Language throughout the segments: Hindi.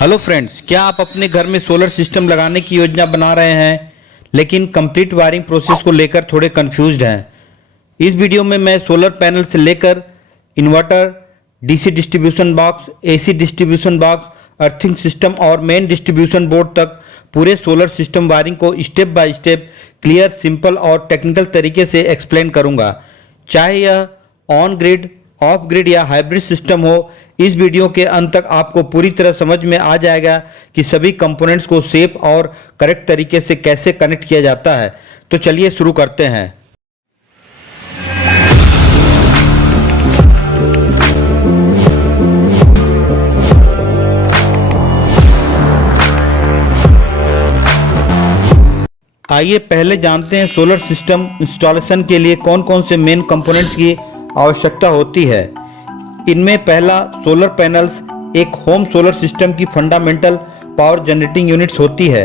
हेलो फ्रेंड्स, क्या आप अपने घर में सोलर सिस्टम लगाने की योजना बना रहे हैं लेकिन कंप्लीट वायरिंग प्रोसेस को लेकर थोड़े कंफ्यूज्ड हैं। इस वीडियो में मैं सोलर पैनल से लेकर inverter, DC distribution box, AC distribution box, earthing system और मेन डिस्ट्रीब्यूशन बोर्ड तक पूरे सोलर सिस्टम वायरिंग को step by step clear, simple और टेक्निकल तरीके से एक्सप्लेन करूंगा। चाहे यह ऑन ग्रिड, ऑफ ग्रिड या हाइब्रिड सिस्टम हो, इस वीडियो के अंत तक आपको पूरी तरह समझ में आ जाएगा कि सभी कंपोनेंट्स को सेफ और करेक्ट तरीके से कैसे कनेक्ट किया जाता है। तो चलिए शुरू करते हैं। आइए पहले जानते हैं सोलर सिस्टम इंस्टॉलेशन के लिए कौन कौन से मेन कंपोनेंट्स की आवश्यकता होती है। इनमें पहला, सोलर पैनल्स एक होम सोलर सिस्टम की फंडामेंटल पावर जनरेटिंग यूनिट्स होती है।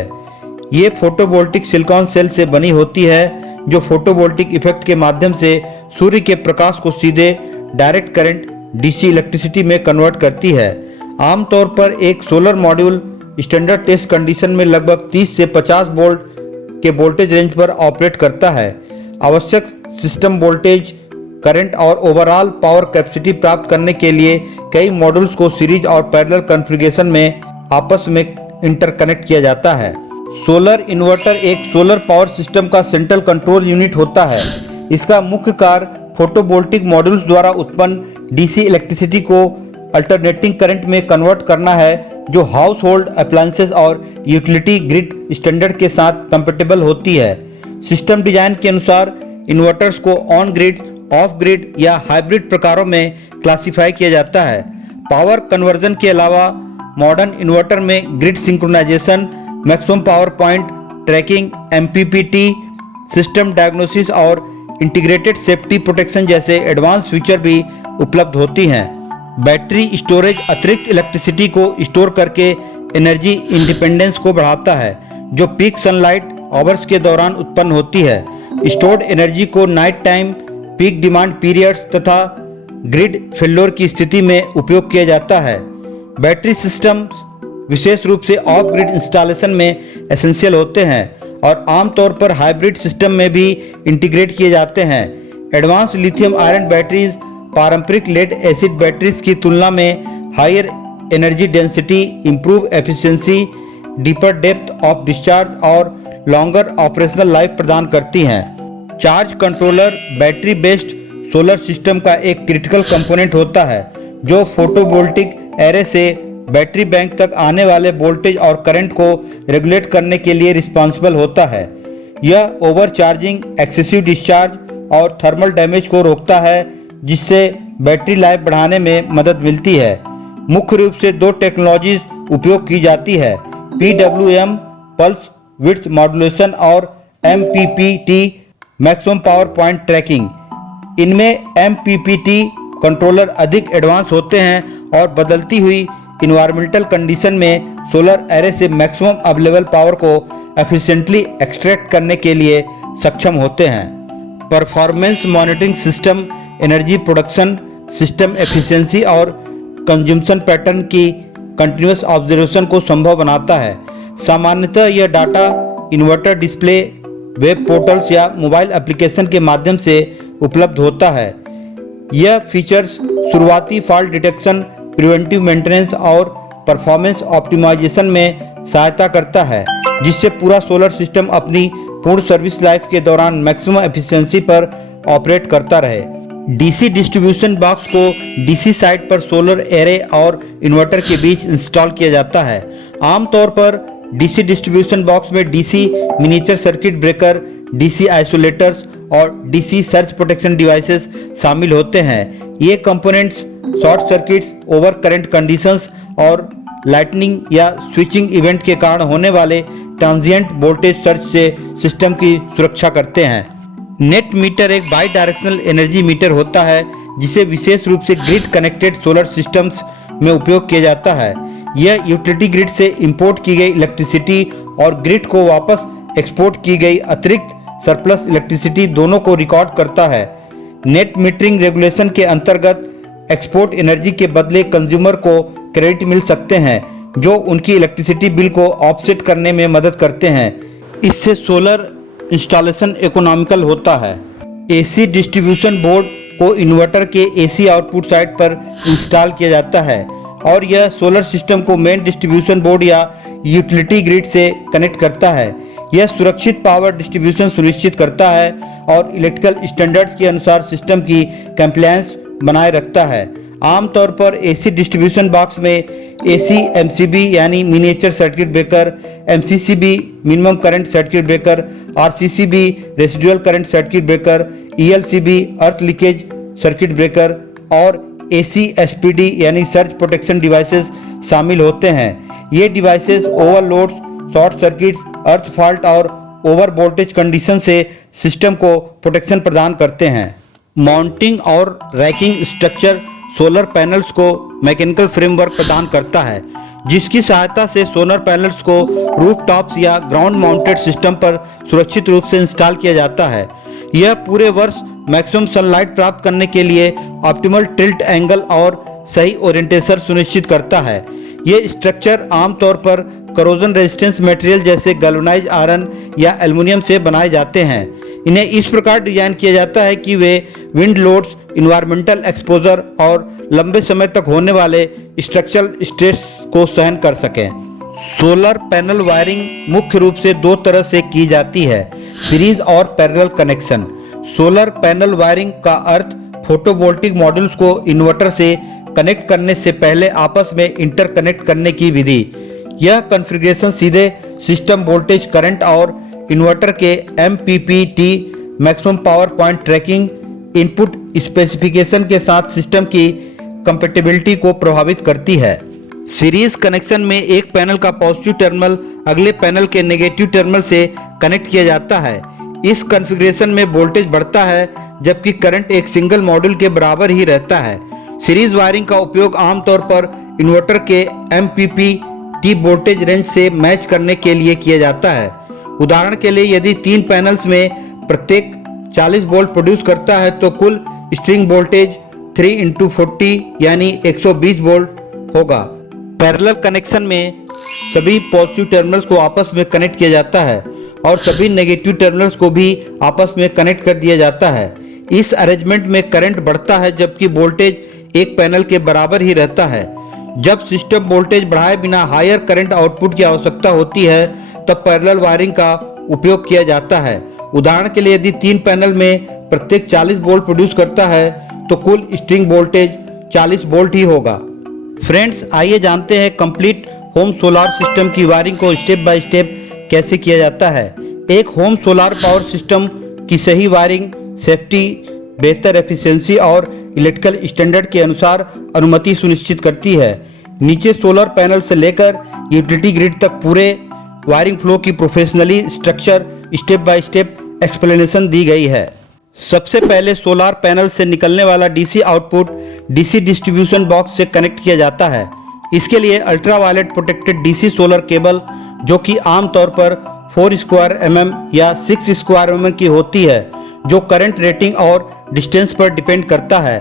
ये फोटोवोल्टिक सिलिकॉन सेल से बनी होती है जो फोटोवोल्टिक इफेक्ट के माध्यम से सूर्य के प्रकाश को सीधे डायरेक्ट करंट डीसी इलेक्ट्रिसिटी में कन्वर्ट करती है। आमतौर पर एक solar module standard test condition में लगभग 30 से 50 वोल्ट के वोल्टेज रेंज पर ऑपरेट करता है। आवश्यक सिस्टम वोल्टेज, करंट और ओवरऑल पावर कैपेसिटी प्राप्त करने के लिए कई मॉड्यूल्स को सीरीज और पैरेलल कॉन्फ़िगरेशन में आपस में इंटरकनेक्ट किया जाता है। सोलर इन्वर्टर एक सोलर पावर सिस्टम का सेंट्रल कंट्रोल यूनिट होता है। इसका मुख्य कार्य फोटोवोल्टिक मॉड्यूल्स द्वारा उत्पन्न डीसी इलेक्ट्रिसिटी को अल्टरनेटिंग करंट में कन्वर्ट करना है, जो हाउस होल्ड अप्लायंसेस और यूटिलिटी ग्रिड स्टैंडर्ड के साथ कंपैटिबल होती है। सिस्टम डिजाइन के अनुसार इन्वर्टर्स को ऑन ग्रिड, ऑफ ग्रिड या हाइब्रिड प्रकारों में क्लासिफाई किया जाता है। पावर कन्वर्जन के अलावा मॉडर्न इन्वर्टर में grid synchronisation, maximum power point tracking, MPPT, system diagnosis और इंटीग्रेटेड सेफ्टी प्रोटेक्शन जैसे एडवांस फीचर भी उपलब्ध होती हैं। बैटरी स्टोरेज अतिरिक्त इलेक्ट्रिसिटी को स्टोर करके एनर्जी इंडिपेंडेंस को बढ़ाता है, जो पीक सनलाइट आवर्स के दौरान उत्पन्न होती है। स्टोर्ड एनर्जी को night time, peak demand periods तथा ग्रिड फेल्योर की स्थिति में उपयोग किया जाता है। बैटरी सिस्टम विशेष रूप से ऑफ ग्रिड इंस्टॉलेशन में एसेंशियल होते हैं और आमतौर पर हाइब्रिड सिस्टम में भी इंटीग्रेट किए जाते हैं। एडवांस लिथियम आयरन बैटरीज पारंपरिक लेड एसिड बैटरीज की तुलना में higher energy density, improve efficiency, deeper depth of discharge और लॉन्गर ऑपरेशनल लाइफ प्रदान करती हैं। Charge controller battery based solar system का एक क्रिटिकल कंपोनेंट होता है, जो फोटोवोल्टिक एरे से बैटरी बैंक तक आने वाले वोल्टेज और करंट को रेगुलेट करने के लिए रिस्पॉन्सिबल होता है। यह ओवरचार्जिंग, एक्सेसिव डिस्चार्ज और थर्मल डैमेज को रोकता है, जिससे बैटरी लाइफ बढ़ाने में मदद मिलती है। मुख्य रूप से दो टेक्नोलॉजीज उपयोग की जाती है, PWM पल्स विड्थ मॉड्यूलेशन और MPPT maximum power point trekking. इनमें MPPT कंट्रोलर अधिक एडवांस होते हैं और बदलती हुई इन्वायरमेंटल कंडीशन में सोलर एरे से मैक्सिमम अवेलेबल पावर को एफिशिएंटली एक्सट्रैक्ट करने के लिए सक्षम होते हैं। Performance monitoring system energy production, system efficiency और कंजम्पशन पैटर्न की कंटिन्यूस ऑब्जर्वेशन को संभव बनाता है। सामान्यतः यह data inverter display, web portals या मोबाइल एप्लीकेशन के माध्यम से उपलब्ध होता है। यह फीचर्स शुरुआती फॉल्ट डिटेक्शन, प्रिवेंटिव मेंटेनेंस और परफॉर्मेंस ऑप्टिमाइजेशन में सहायता करता है, जिससे पूरा सोलर सिस्टम अपनी पूर्ण सर्विस लाइफ के दौरान मैक्सिमम एफिशिएंसी पर ऑपरेट करता रहे। डीसी डिस्ट्रीब्यूशन बॉक्स को डीसी साइट पर सोलर एरे और इन्वर्टर के बीच इंस्टॉल किया जाता है। आमतौर पर डीसी डिस्ट्रीब्यूशन बॉक्स में DC miniature circuit breaker, DC isolators और डीसी सर्ज प्रोटेक्शन डिवाइसेस शामिल होते हैं। ये components short circuits, over current conditions और लाइटनिंग या स्विचिंग इवेंट के कारण होने वाले ट्रांजिएंट वोल्टेज सर्ज से सिस्टम की सुरक्षा करते हैं। नेट मीटर एक बाई डायरेक्शनल एनर्जी मीटर होता है, जिसे विशेष रूप से ग्रिड कनेक्टेड सोलर सिस्टम्स में उपयोग किया जाता है। यह यूटिलिटी ग्रिड से इंपोर्ट की गई इलेक्ट्रिसिटी और ग्रिड को वापस एक्सपोर्ट की गई अतिरिक्त सरप्लस इलेक्ट्रिसिटी दोनों को रिकॉर्ड करता है। नेट मीटरिंग रेगुलेशन के अंतर्गत एक्सपोर्ट एनर्जी के बदले कंज्यूमर को क्रेडिट मिल सकते हैं। जो उनकी इलेक्ट्रिसिटी बिल को ऑफसेट करने में मदद करते हैं। इससे सोलर इंस्टॉलेशन इकोनॉमिकल होता है। एसी डिस्ट्रीब्यूशन बोर्ड को इन्वर्टर के एसी आउटपुट साइड पर इंस्टॉल किया जाता है और यह सोलर सिस्टम को मेन डिस्ट्रीब्यूशन बोर्ड या यूटिलिटी ग्रिड से कनेक्ट करता है। यह सुरक्षित पावर डिस्ट्रीब्यूशन सुनिश्चित करता है और इलेक्ट्रिकल स्टैंडर्ड्स के अनुसार सिस्टम की कंप्लायंस बनाए रखता है। आमतौर पर एसी डिस्ट्रीब्यूशन बॉक्स में एसी एमसीबी यानी miniature circuit breaker, MCCB minimum current circuit breaker, RCCB residual current circuit breaker, ELCB अर्थ लीकेज सर्किट ब्रेकर और एसीएसपीडी यानी सर्ज प्रोटेक्शन डिवाइसेस शामिल होते हैं। ये devices overloads, short circuits, earth fault और ओवर वोल्टेज कंडीशन से सिस्टम को प्रोटेक्शन प्रदान करते हैं। माउंटिंग और रैकिंग स्ट्रक्चर सोलर पैनल्स को मैकेनिकल फ्रेमवर्क प्रदान करता है, जिसकी सहायता से सोलर पैनल्स को रूफटॉप्स या ग्राउंड माउंटेड सिस्टम पर सुरक्षित रूप से इंस्टॉल किया जाता है। यह पूरे वर्ष मैक्सिमम सनलाइट प्राप्त करने के लिए ऑप्टिमल टिल्ट एंगल और सही ओरिएंटेशन सुनिश्चित करता है। ये स्ट्रक्चर आमतौर पर करोजन रेजिस्टेंस मटेरियल जैसे गैल्वेनाइज्ड आयरन या एल्युमिनियम से बनाए जाते हैं। इन्हें इस प्रकार डिजाइन किया जाता है कि वे विंड लोड्स, इन्वायरमेंटल एक्सपोजर और लंबे समय तक होने वाले स्ट्रक्चरल स्ट्रेस को सहन कर सकें। सोलर पैनल वायरिंग मुख्य रूप से दो तरह से की जाती है, सीरीज और parallel connection. Solar panel wiring का अर्थ फोटोवोल्टिक मॉड्यूल्स को इन्वर्टर से कनेक्ट करने से पहले आपस में इंटरकनेक्ट करने की विधि। यह कॉन्फ़िगरेशन सीधे सिस्टम वोल्टेज, करंट और इन्वर्टर के MPPT maximum power point trekking input specification के साथ सिस्टम की कंपैटिबिलिटी को प्रभावित करती है। सीरीज कनेक्शन में एक पैनल का पॉजिटिव टर्मिनल अगले पैनल के नेगेटिव टर्मिनल से कनेक्ट किया जाता है। इस कॉन्फ़िगरेशन में वोल्टेज बढ़ता है जबकि करंट एक सिंगल मॉड्यूल के बराबर ही रहता है। सीरीज वायरिंग का उपयोग आमतौर पर इन्वर्टर के MPPT वोल्टेज रेंज से मैच करने के लिए किया जाता है। उदाहरण के लिए यदि 3 पैनल्स में प्रत्येक 40 वोल्ट प्रोड्यूस करता है तो कुल स्ट्रिंग वोल्टेज 3 × 40 यानी 120 वोल्ट होगा। पैरेलल कनेक्शन में सभी पॉजिटिव टर्मिनल्स को आपस में कनेक्ट किया जाता है और सभी नेगेटिव टर्मिनल्स को भी आपस में कनेक्ट कर दिया जाता है। इस अरेंजमेंट में करंट बढ़ता है जबकि वोल्टेज एक पैनल के बराबर ही रहता है। जब सिस्टम वोल्टेज बढ़ाए बिना हायर करंट आउटपुट की आवश्यकता होती है तब पैरेलल वायरिंग का उपयोग किया जाता है। उदाहरण के लिए यदि 3 पैनल में प्रत्येक 40 वोल्ट प्रोड्यूस करता है तो कुल स्ट्रिंग वोल्टेज 40 वोल्ट ही होगा। फ्रेंड्स, आइए जानते हैं कंप्लीट होम सोलार सिस्टम की वायरिंग को स्टेप बाय स्टेप कैसे किया जाता है। एक होम सोलार पावर सिस्टम की सही वायरिंग सेफ्टी, बेहतर एफिशिएंसी और इलेक्ट्रिकल स्टैंडर्ड के अनुसार अनुमति सुनिश्चित करती है। नीचे सोलर पैनल से लेकर यूटिलिटी ग्रिड तक पूरे वायरिंग फ्लो की professionally structure step by step explanation दी गई है। सबसे पहले सोलार पैनल से निकलने वाला DC output DC distribution box से कनेक्ट किया जाता है। इसके लिए ultraviolet protected DC solar cable, जो कि आमतौर पर 4² mm या 6² mm की होती है, जो करंट रेटिंग और डिस्टेंस पर डिपेंड करता है,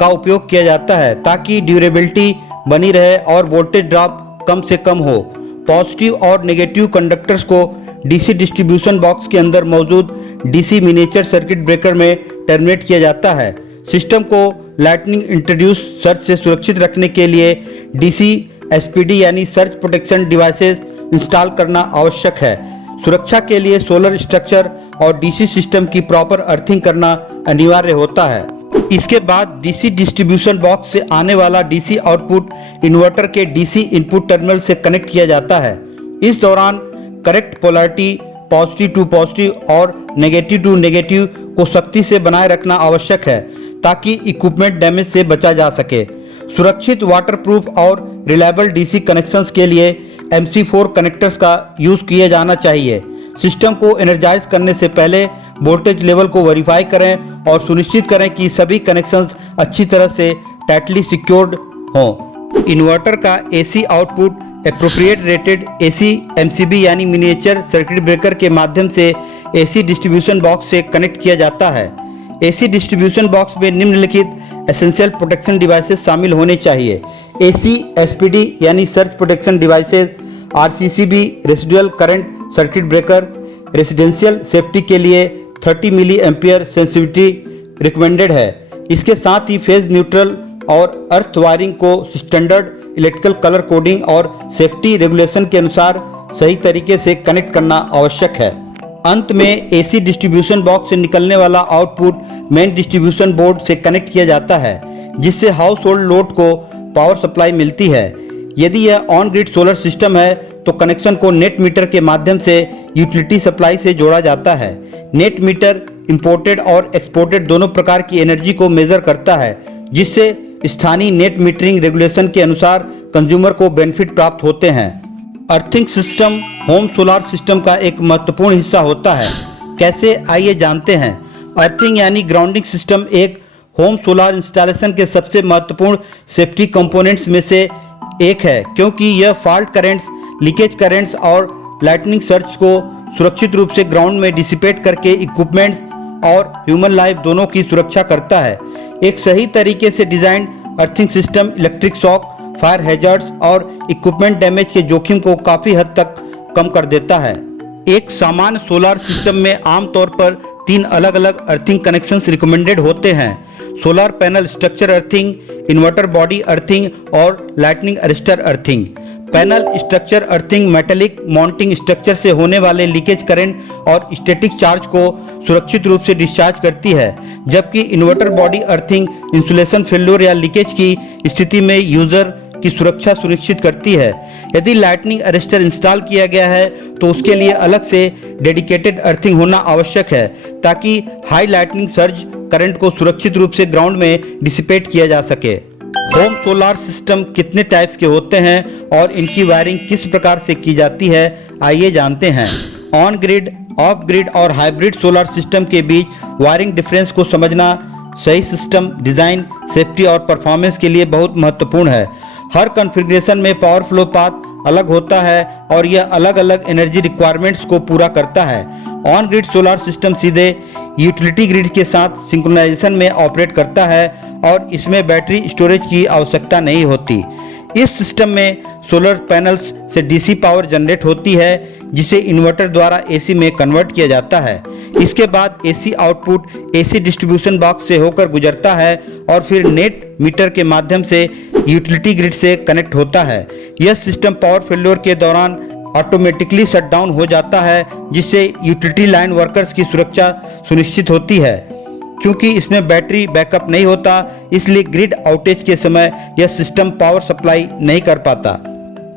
का उपयोग किया जाता है ताकि ड्यूरेबिलिटी बनी रहे और वोल्टेज ड्रॉप कम से कम हो। पॉजिटिव और नेगेटिव कंडक्टर्स को डीसी डिस्ट्रीब्यूशन बॉक्स के अंदर मौजूद डीसी मिनिएचर सर्किट ब्रेकर में टर्मिनेट किया जाता है। सिस्टम को लाइटनिंग इंट्रोड्यूस सर्ज से सुरक्षित रखने के लिए डीसी एसपीडी यानी सर्ज प्रोटेक्शन डिवाइसेस इंस्टॉल करना आवश्यक है। सुरक्षा के लिए सोलर स्ट्रक्चर और डीसी सिस्टम की प्रॉपर अर्थिंग करना अनिवार्य होता है। इसके बाद डीसी डिस्ट्रीब्यूशन बॉक्स से आने वाला डीसी आउटपुट इन्वर्टर के डीसी इनपुट टर्मिनल से कनेक्ट किया जाता है। इस दौरान correct polarity positive to positive और नेगेटिव टू नेगेटिव को सख्ती से बनाए रखना आवश्यक है ताकि इक्विपमेंट डैमेज से बचा जा सके। सुरक्षित, वाटरप्रूफ और रिलायबल डीसी कनेक्शंस के लिए MC4 कनेक्टर्स का यूज़ किया जाना चाहिए। सिस्टम को एनर्जाइज करने से पहले वोल्टेज लेवल को वेरीफाई करें और सुनिश्चित करें कि सभी कनेक्शंस अच्छी तरह से टाइटली सिक्योर्ड हों। इन्वर्टर का AC output appropriate rated AC MCB यानी मिनिएचर सर्किट ब्रेकर के माध्यम से AC डिस्ट्रीब्यूशन बॉक्स से कनेक्ट किया जाता है। AC डिस्ट्रीब्यूशन बॉक्स में निम्नलिखित एसेंशियल प्रोटेक्शन डिवाइसेस शामिल होने चाहिए। AC SPD यानी search protection devices, RCCB residual current circuit breaker, residential safety के लिए 30 मिली एम्पियर सेंसिटिविटी रिकमेंडेड है। इसके साथ ही फेज न्यूट्रल और अर्थ वायरिंग को स्टैंडर्ड इलेक्ट्रिकल कलर कोडिंग और सेफ्टी रेगुलेशन के अनुसार सही तरीके से कनेक्ट करना आवश्यक है। अंत में AC डिस्ट्रीब्यूशन बॉक्स से निकलने वाला आउटपुट मेन डिस्ट्रीब्यूशन बोर्ड से कनेक्ट किया जाता है, जिससे हाउस होल्ड लोड को पावर सप्लाई मिलती है। यदि यह ऑन ग्रिड सोलर सिस्टम है तो कनेक्शन को नेट मीटर के माध्यम से यूटिलिटी सप्लाई से जोड़ा जाता है। नेट मीटर इंपोर्टेड और एक्सपोर्टेड दोनों प्रकार की एनर्जी को मेजर करता है, जिससे स्थानीय नेट मीटरिंग रेगुलेशन के अनुसार कंज्यूमर को बेनिफिट प्राप्त होते हैं। Earthing system home solar system का एक महत्वपूर्ण हिस्सा होता है। कैसे, आइए जानते हैं। अर्थिंग यानी ग्राउंडिंग सिस्टम एक होम सोलार इंस्टॉलेशन के सबसे महत्वपूर्ण सेफ्टी कंपोनेंट्स में से एक है, क्योंकि यह फॉल्ट करेंट्स, लीकेज करेंट्स और लाइटनिंग सर्ज को सुरक्षित रूप से ग्राउंड में डिसिपेट करके इक्विपमेंट्स और ह्यूमन लाइफ दोनों की सुरक्षा करता है। एक सही तरीके से design earthing system electric shock, fire hazards और इक्विपमेंट डैमेज के जोखिम को काफ़ी हद तक कम कर देता है। एक सामान्य सोलार सिस्टम में आमतौर पर 3 अलग अलग अर्थिंग कनेक्शंस रिकमेंडेड होते हैं: solar panel structure earthing, inverter body earthing और lightning arrester earthing. Panel structure earthing metallic mounting structure से होने वाले लीकेज करंट और स्टैटिक चार्ज को सुरक्षित रूप से डिस्चार्ज करती है, जबकि inverter body earthing insulation failure या लीकेज की स्थिति में यूजर की सुरक्षा सुनिश्चित करती है। यदि लाइटनिंग अरेस्टर इंस्टॉल किया गया है तो उसके लिए अलग से डेडिकेटेड अर्थिंग होना आवश्यक है, ताकि हाई लाइटनिंग सर्ज करंट को सुरक्षित रूप से ग्राउंड में डिसिपेट किया जा सके। होम सोलार सिस्टम कितने टाइप्स के होते हैं और इनकी वायरिंग किस प्रकार से की जाती है, आइए जानते हैं। ऑन ग्रिड, ऑफ ग्रिड और हाइब्रिड सोलार सिस्टम के बीच वायरिंग डिफरेंस को समझना सही सिस्टम डिज़ाइन, सेफ्टी और परफॉर्मेंस के लिए बहुत महत्वपूर्ण है। हर कॉन्फ़िगरेशन में पावर फ्लो पाथ अलग होता है और यह अलग अलग एनर्जी रिक्वायरमेंट्स को पूरा करता है। ऑन ग्रिड सोलार सिस्टम सीधे यूटिलिटी ग्रिड के साथ सिंक्रोनाइजेशन में ऑपरेट करता है और इसमें बैटरी स्टोरेज की आवश्यकता नहीं होती। इस सिस्टम में सोलर पैनल्स से डीसी पावर जनरेट होती है, जिसे इन्वर्टर द्वारा एसी में कन्वर्ट किया जाता है। इसके बाद AC output AC distribution box से होकर गुजरता है और फिर नेट मीटर के माध्यम से यूटिलिटी ग्रिड से कनेक्ट होता है। यह सिस्टम पावर फेल्योर के दौरान ऑटोमेटिकली शट डाउन हो जाता है, जिससे यूटिलिटी लाइन वर्कर्स की सुरक्षा सुनिश्चित होती है। क्योंकि इसमें बैटरी बैकअप नहीं होता, इसलिए ग्रिड आउटेज के समय यह सिस्टम पावर सप्लाई नहीं कर पाता।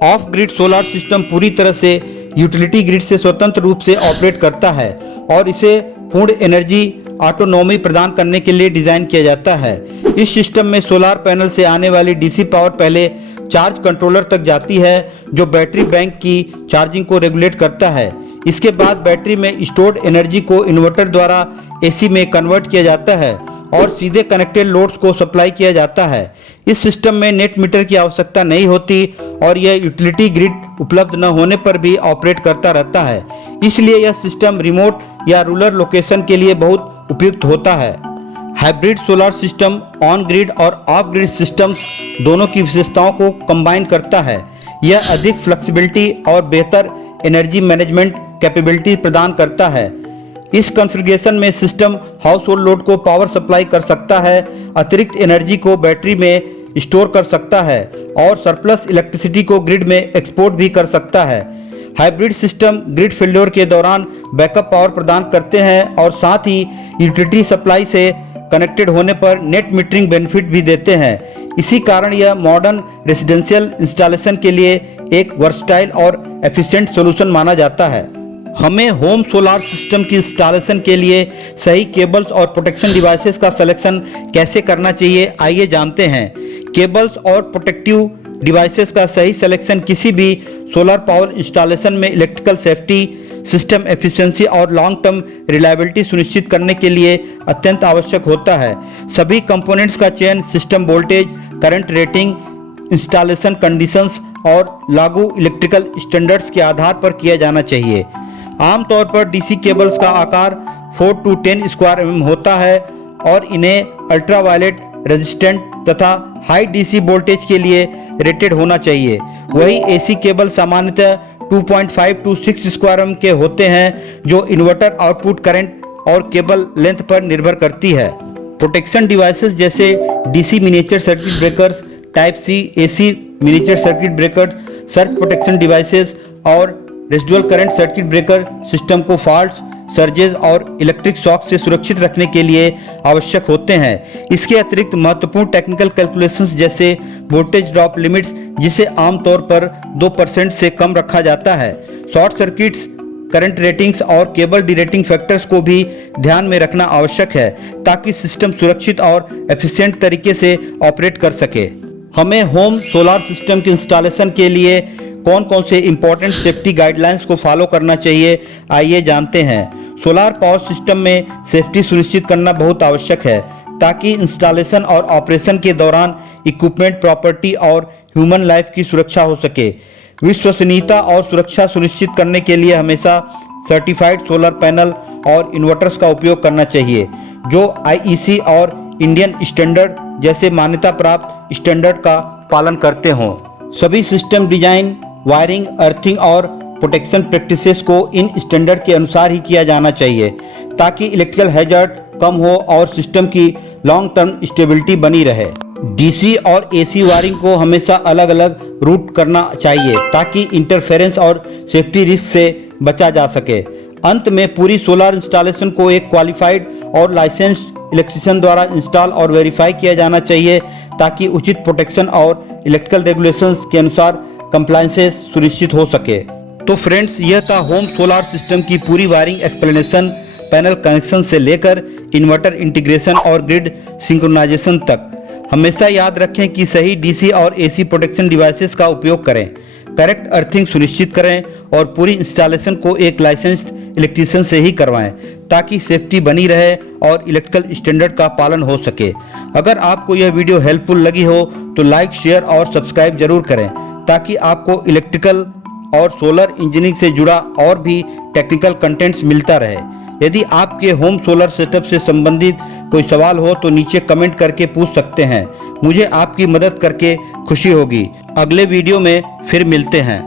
ऑफ ग्रिड सोलार सिस्टम पूरी तरह से यूटिलिटी ग्रिड से स्वतंत्र रूप से ऑपरेट करता है और इसे पूर्ण एनर्जी ऑटोनॉमी प्रदान करने के लिए डिज़ाइन किया जाता है। इस सिस्टम में सोलार पैनल से आने वाली डीसी पावर पहले चार्ज कंट्रोलर तक जाती है, जो बैटरी बैंक की चार्जिंग को रेगुलेट करता है। इसके बाद बैटरी में स्टोर्ड एनर्जी को इन्वर्टर द्वारा एसी में कन्वर्ट किया जाता है और सीधे कनेक्टेड लोड्स को सप्लाई किया जाता है। इस सिस्टम में नेट मीटर की आवश्यकता नहीं होती और यह यूटिलिटी ग्रिड उपलब्ध न होने पर भी ऑपरेट करता रहता है। इसलिए यह सिस्टम रिमोट या रूरल लोकेशन के लिए बहुत उपयुक्त होता है। Hybrid solar system on grid और ऑफ ग्रिड सिस्टम्स दोनों की विशेषताओं को कंबाइन करता है। यह अधिक फ्लेक्सिबिलिटी और बेहतर एनर्जी मैनेजमेंट कैपेबिलिटी प्रदान करता है। इस कॉन्फ़िगरेशन में सिस्टम हाउस होल्ड लोड को पावर सप्लाई कर सकता है, अतिरिक्त एनर्जी को बैटरी में स्टोर कर सकता है और सरप्लस इलेक्ट्रिसिटी को ग्रिड में एक्सपोर्ट भी कर सकता है। हाइब्रिड सिस्टम ग्रिड फेल्योर के दौरान बैकअप पावर प्रदान करते हैं और साथ ही यूटिलिटी सप्लाई से कनेक्टेड होने पर नेट मीटरिंग बेनिफिट भी देते हैं। इसी कारण यह मॉडर्न रेजिडेंशियल इंस्टॉलेशन के लिए एक वर्सटाइल और एफिशिएंट सॉल्यूशन माना जाता है। हमें होम सोलार सिस्टम की इंस्टॉलेशन के लिए सही केबल्स और प्रोटेक्शन डिवाइसेस का सिलेक्शन कैसे करना चाहिए, आइए जानते हैं। केबल्स और प्रोटेक्टिव डिवाइसेस का सही सिलेक्शन किसी भी सोलर पावर इंस्टॉलेशन में इलेक्ट्रिकल सेफ्टी, सिस्टम एफिशिएंसी और लॉन्ग टर्म रिलायबिलिटी सुनिश्चित करने के लिए अत्यंत आवश्यक होता है। सभी कंपोनेंट्स का चयन system voltage, current rating, installation conditions और लागू इलेक्ट्रिकल स्टैंडर्ड्स के आधार पर किया जाना चाहिए। आमतौर पर डीसी केबल्स का आकार 4 to 10 स्क्वायर mm होता है और इन्हें अल्ट्रावायलेट रेजिस्टेंट तथा हाई डीसी वोल्टेज के लिए रेटेड होना चाहिए। वही एसी केबल सामान्यतः 2.5 to 6 स्क्वायर एम के होते हैं, जो इन्वर्टर आउटपुट करंट और केबल लेंथ पर निर्भर करती है। प्रोटेक्शन डिवाइसेस जैसे DC miniature circuit breakers, type C AC miniature circuit breakers, surge protection devices और residual current circuit breaker system को फॉल्ट्स, सर्जेस और इलेक्ट्रिक शॉक से सुरक्षित रखने के लिए आवश्यक होते हैं। इसके अतिरिक्त महत्वपूर्ण टेक्निकल कैलकुलेशंस जैसे वोल्टेज ड्रॉप लिमिट्स, जिसे आमतौर पर 2% से कम रखा जाता है, शॉर्ट सर्किट्स, करंट रेटिंग्स और केबल डीरेटिंग फैक्टर्स को भी ध्यान में रखना आवश्यक है, ताकि सिस्टम सुरक्षित और एफिशिएंट तरीके से ऑपरेट कर सके। हमें होम सोलर सिस्टम के इंस्टॉलेशन के लिए कौन कौन से इंपॉर्टेंट सेफ्टी गाइडलाइंस को फॉलो करना चाहिए, आइए जानते हैं। सोलर पावर सिस्टम में सेफ्टी सुनिश्चित करना बहुत आवश्यक है, ताकि इंस्टॉलेशन और ऑपरेशन के दौरान इक्विपमेंट, प्रॉपर्टी और ह्यूमन लाइफ की सुरक्षा हो सके। विश्वसनीयता और सुरक्षा सुनिश्चित करने के लिए हमेशा सर्टिफाइड सोलर पैनल और इन्वर्टर्स का उपयोग करना चाहिए, जो आईईसी और इंडियन स्टैंडर्ड जैसे मान्यता प्राप्त स्टैंडर्ड का पालन करते हों। सभी सिस्टम डिजाइन, वायरिंग, अर्थिंग और प्रोटेक्शन प्रैक्टिसेस को इन स्टैंडर्ड के अनुसार ही किया जाना चाहिए, ताकि इलेक्ट्रिकल हैजर्ड कम हो और सिस्टम की लॉन्ग टर्म स्टेबिलिटी बनी रहे। डीसी और एसी वायरिंग को हमेशा अलग अलग रूट करना चाहिए, ताकि इंटरफेरेंस और सेफ्टी रिस्क से बचा जा सके। अंत में पूरी सोलर इंस्टॉलेशन को एक क्वालिफाइड और लाइसेंस्ड इलेक्ट्रीशियन द्वारा इंस्टॉल और वेरीफाई किया जाना चाहिए, ताकि उचित प्रोटेक्शन और इलेक्ट्रिकल रेगुलेशंस के अनुसार कंप्लायंसेस सुनिश्चित हो सके। तो फ्रेंड्स, यह था होम सोलर सिस्टम की पूरी वायरिंग एक्सप्लेनेशन, पैनल कनेक्शन से लेकर इन्वर्टर इंटीग्रेशन और ग्रिड सिंक्रोनाइजेशन तक। हमेशा याद रखें कि सही डीसी और एसी प्रोटेक्शन डिवाइसेस का उपयोग करें, करेक्ट अर्थिंग सुनिश्चित करें और पूरी इंस्टॉलेशन को एक लाइसेंस्ड इलेक्ट्रीशियन से ही करवाएं, ताकि सेफ्टी बनी रहे और इलेक्ट्रिकल स्टैंडर्ड का पालन हो सके। अगर आपको यह वीडियो हेल्पफुल लगी हो तो लाइक, शेयर और सब्सक्राइब जरूर करें, ताकि आपको इलेक्ट्रिकल और सोलर इंजीनियरिंग से जुड़ा और भी टेक्निकल कंटेंट्स मिलता रहे। यदि आपके होम सोलर सेटअप से संबंधित कोई सवाल हो तो नीचे कमेंट करके पूछ सकते हैं। मुझे आपकी मदद करके खुशी होगी। अगले वीडियो में फिर मिलते हैं।